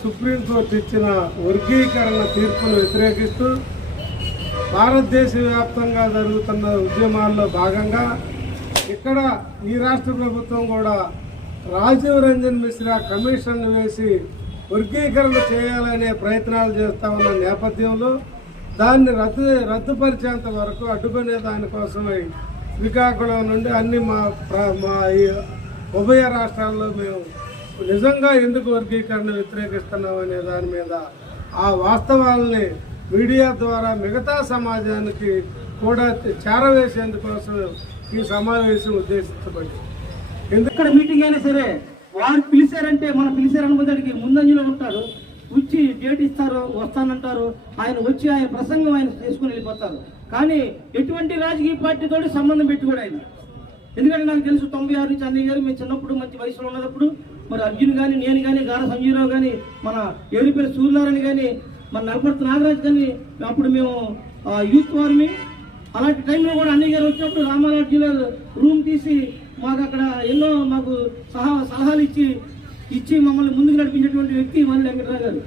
Supreme court ఇచ్చిన వర్గీకరణ తీర్పును వ్యతిరేకిస్తూ భారతదేశ వ్యాప్తంగా జరుగుతున్న ఉద్యమాల్లో భాగంగా ఇక్కడ ఈ రాష్ట్ర ప్రభుత్వం కూడా రాజీవ్ రంజన్ మిశ్రా కమిషన్ వేసి వర్గీకరణ చేయాలనే ప్రయత్నాలు చేస్తా ఉన్న నేపథ్యంలో దాన్ని రద్దుపరిచేంత వరకు అడ్డుకునే దానికోసమై శ్రీకాకుళం నుండి అన్ని మా ఉభయ రాష్ట్రాల్లో మేము నిజంగా ఎందుకు వర్గీకరణ వ్యతిరేకిస్తున్నాం అనే దాని మీద ఆ వాస్తవాలని మీడియా ద్వారా మిగతా సమాజానికి కూడా చేరవేసేందుకోసం ఈ సమావేశం ఉద్దేశించబడింది. ఎందుకంటే మీటింగ్ అయినా సరే వారు పిలిచారంటే మనం పిలిచారనుకోవడానికి ముందంజలో ఉంటారు, వచ్చి డేట్ ఇస్తారు, వస్తానంటారు, ఆయన వచ్చి ఆయన ప్రసంగం ఆయన చేసుకుని వెళ్ళిపోతారు. కానీ ఎటువంటి రాజకీయ పార్టీతో సంబంధం పెట్టుకోడు ఆయన. ఎందుకంటే నాకు తెలుసు 96 నుంచి అన్నయ్య గారు మేము చిన్నప్పుడు మంచి వయసులో ఉన్నప్పుడు మరి అర్జున్ కానీ నేను కానీ గార సంజీవరావు కానీ మన ఏరుపేరు సూర్యనారాయణ కానీ మన నలపర్తి నాగరాజు కానీ అప్పుడు మేము యూత్ వారిని అలాంటి టైంలో కూడా అన్నయ్య గారు వచ్చినప్పుడు రామారాజ్యంలో రూమ్ తీసి మాకు అక్కడ ఎన్నో మాకు సలహాలు ఇచ్చి మమ్మల్ని ముందుకు నడిపించేటువంటి వ్యక్తి మళ్ళీ వెంకటరావు గారు.